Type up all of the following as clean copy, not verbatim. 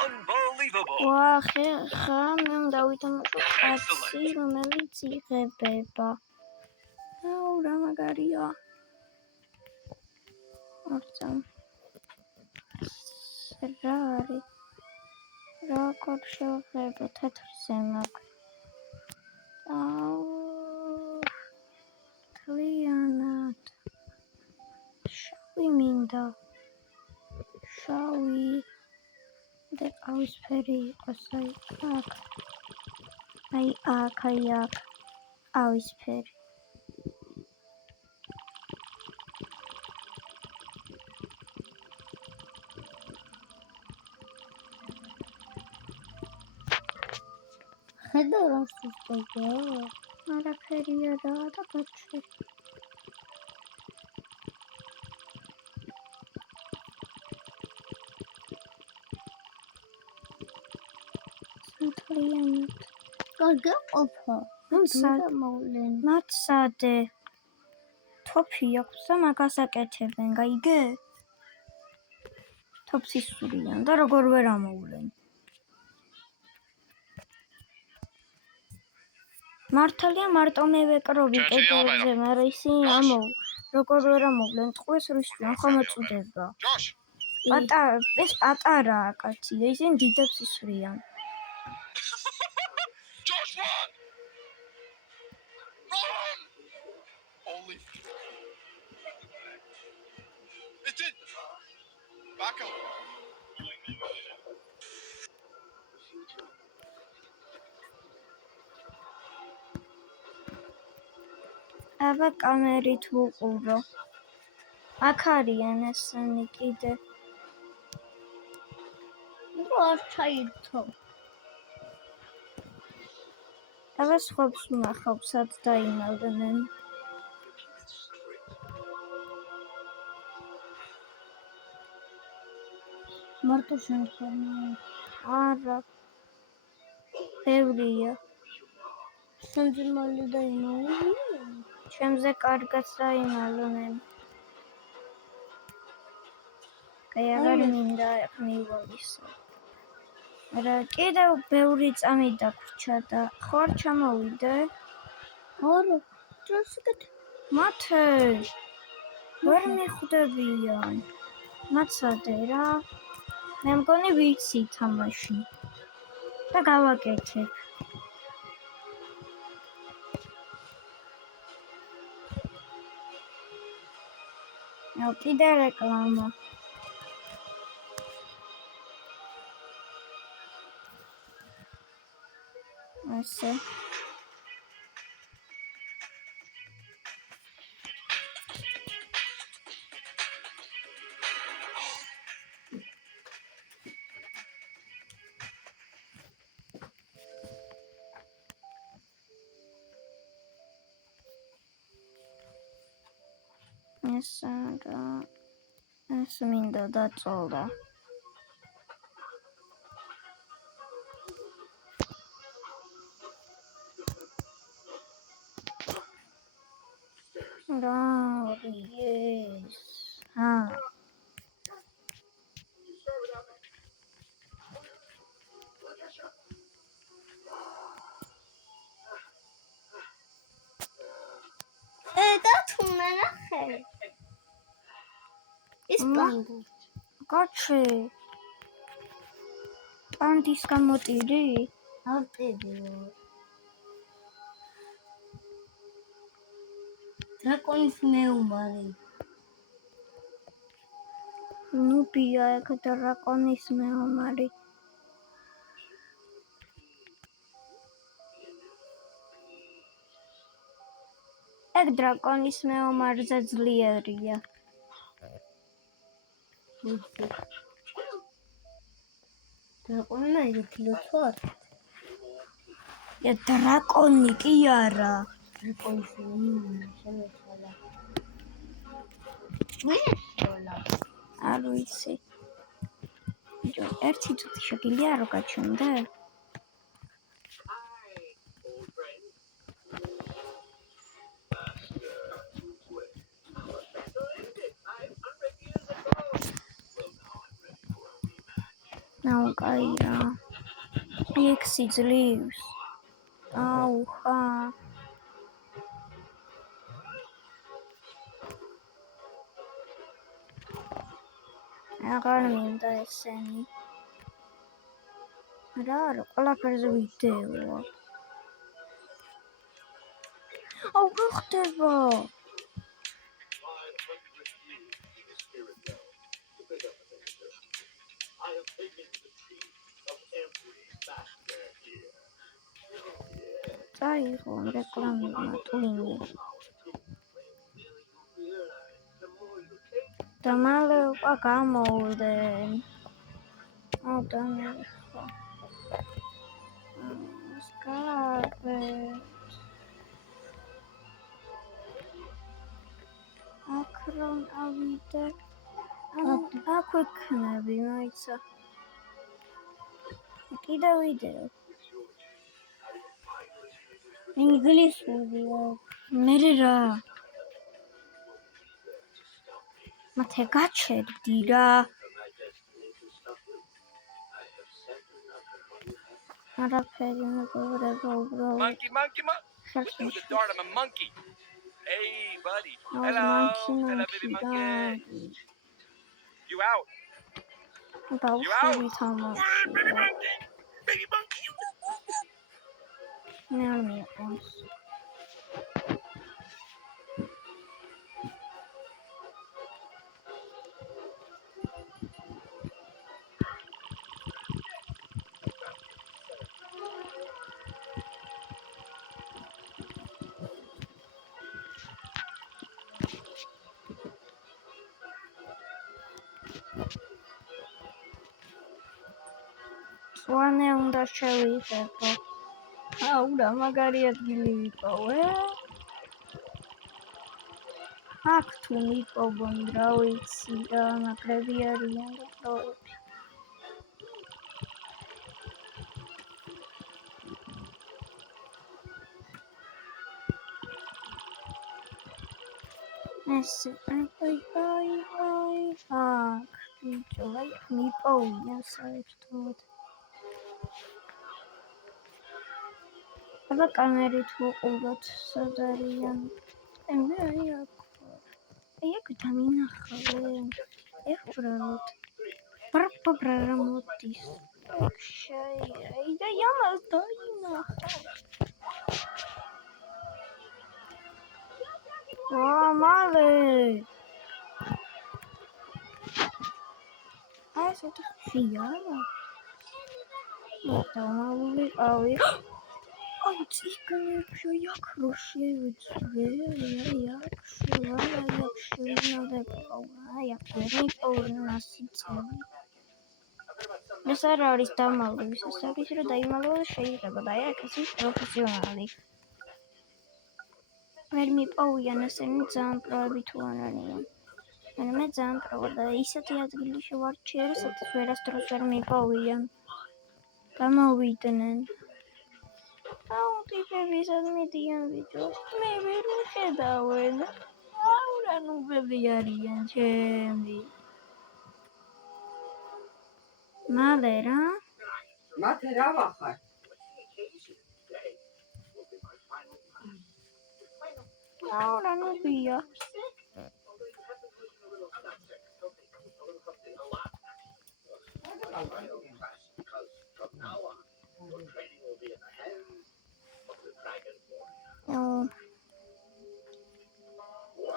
ვა, ხა მე უნდა ვითამაშო კაცი, რომელიც იღებება. აუ, რა მაგარია. ორწამ. რა არის? რა კორ შევღებო თეთრზე მაქვს. აუ. თლიანად. შავი მინდა. შავი. და ყავისფერი იყოს აი აქ. აი აქ. ყავისფერი. ხედავ რა სუსტია. არაფერია და გაჩი. მთლიანად. გაგაყოფა. მაცადე. თოფი აქვს და მაგას აკეთებენ, გაიგე? თოფს ისურიან და როგორ ვერ ამოვლენ. მართალია მარტო მე ვეკრობი კედელზე, მაგრამ ისინი როგორ ვერ ამოვლენ, ტყუეს რისვიან ხომ ეწუდება. ეს პატარაა კაცი, ისინი დიდებს ისვრიან. აბა კამერით ვუყურო. აქ არიან ესენი კიდე. არ ჩაირთო. აბა სხვებს ვნახავ, სად დაიმალნენ. მარტო შენ ხარ? არა. ბევრია. შენზე მალე დაიმალნენ? ჩემზე კარგად დაიმალნენ. კაი, აღარ მინდა აქ მივალისო. რა, კიდევ ბევრი წამი დაგვრჩა და ხო არ ჩამოვიდე? არა, ჯოსიკეთ. მათე, ვერ მიხვდებიან. მაცადე რა. მე მგონი ვიცი თამაში. და გავაკეთებ. აუ, კიდე რეკლამა. ასე. ეს მინდა დაწოლა. რა არის? და თუ ნახე. ის პანდა. გაჩი. პანდის გამოტირი? არ პედიო. დრაკონის მეომარი. ნუბია ეგ დრაკონის მეომარი. ეგ დრაკონის მეომარზე ძლიერია. დრაკონი ეგეთი ლოცვა. დრაკონი კი არა. დრაკონის შემეცვალა. არ ვიცი. ერთი წუთი შეგიძლია რო გაჩვენდე? აუ კაი რა ექსი ძლივს აუ ხა აღარ მინდა ესენი რა ყველაფერზე ვიდეოა აუ გახდება წაიღო რეკლამებმა ტვინი და მალე უკვე გამოვდნენ აუ დამეხო სკარპე აკრონ ავიდე აქ ვექნები მაიცა კიდე ვიდეო ინგლისურია მე რა მათე გაჩერდი რა არაფერი მეგობრებო უბრალოდ Hey, buddy. Hello. Hello, baby monkey. You out? You out? Baby monkey. Baby monkey. Now me once. One უნდა შევიღებო. აუ რა მაგარი ადგილი ვიპოვე. აქ თუ მიპოვონ რა ვიცი რა მაგრები არიან და პროები. ესე აი აქ ბიჭო აი მიპოვიან საერთოდ. აბა კამერით ვუყუროთ სად არიან. მე აი აქ დამინახავე. უბრალოდ ბრა მოდის. აი და ამას დაინახავ. მალე აი ეს ხიარა დავმოვიყავი აუ ციგნებში აქ რო შევძვე აქ ეს არ არის დამალვის ეს არის რომ დაიმალოს შეიძლება და აი აქ ეს პროფესიონალი ვერ მიპოვიან ესენი ძალიან პროები თუ არ არიან მე ძალიან პროა და ისეთი ადგილი შევარჩიე სადაც ვერასდროს ვერ მიპოვიან გამოვიდნენ აუ ტიპები სად მიდიან ბიჭო მე ვერ მიხედავენ აუ რა ნუბები არიან ჩემი მალე რა მათე რა ვახარ აუ რა ნუბია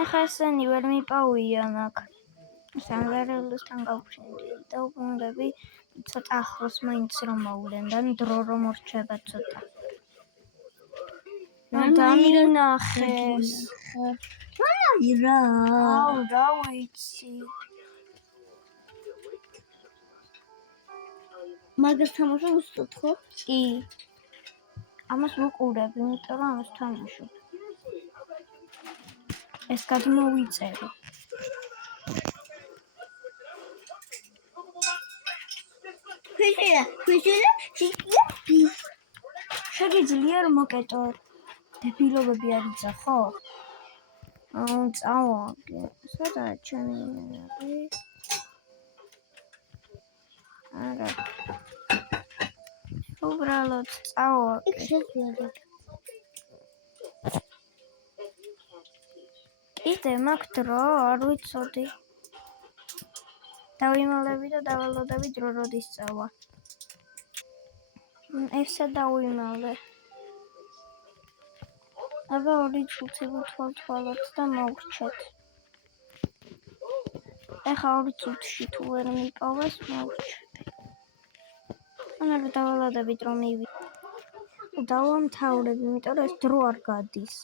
ახლა ესენი ვერ მიპოვიან აქ სამღერელოსთან გავხსენდი და უბრუნდები ცოტა ახლოს მაინც რომ მოვლენ და დრო რომ მორჩება ცოტა დამინახეს აი რა აუ რა ვიცი მაგას თამაშობ უსწოდ ხო? კი ამას ვუყურებ იმიტომ რომ ამას თამაშობ ეს გადმოვიწერო შეგიძლია რომ მოკეტო დებილობები არ იცა ხო? აუ წავაგე სადაა ჩემი არა. უბრალოდ წავაკე. კიდე მაგ დრო არ ვიცოდი. დავიმალები და დაველოდები დრო როდის წავა. ესა დავიმალე. აბა 2 წუთი ვითვალთვალოთ და მოვრჩეთ. ეხა 2 წუთში თუ ვერ მიპოვეს მოვრჩები. ანარ დაველოდებით რომ მივიდე. დავამთავრებ, იმიტომ რომ ეს დრო არ გადის.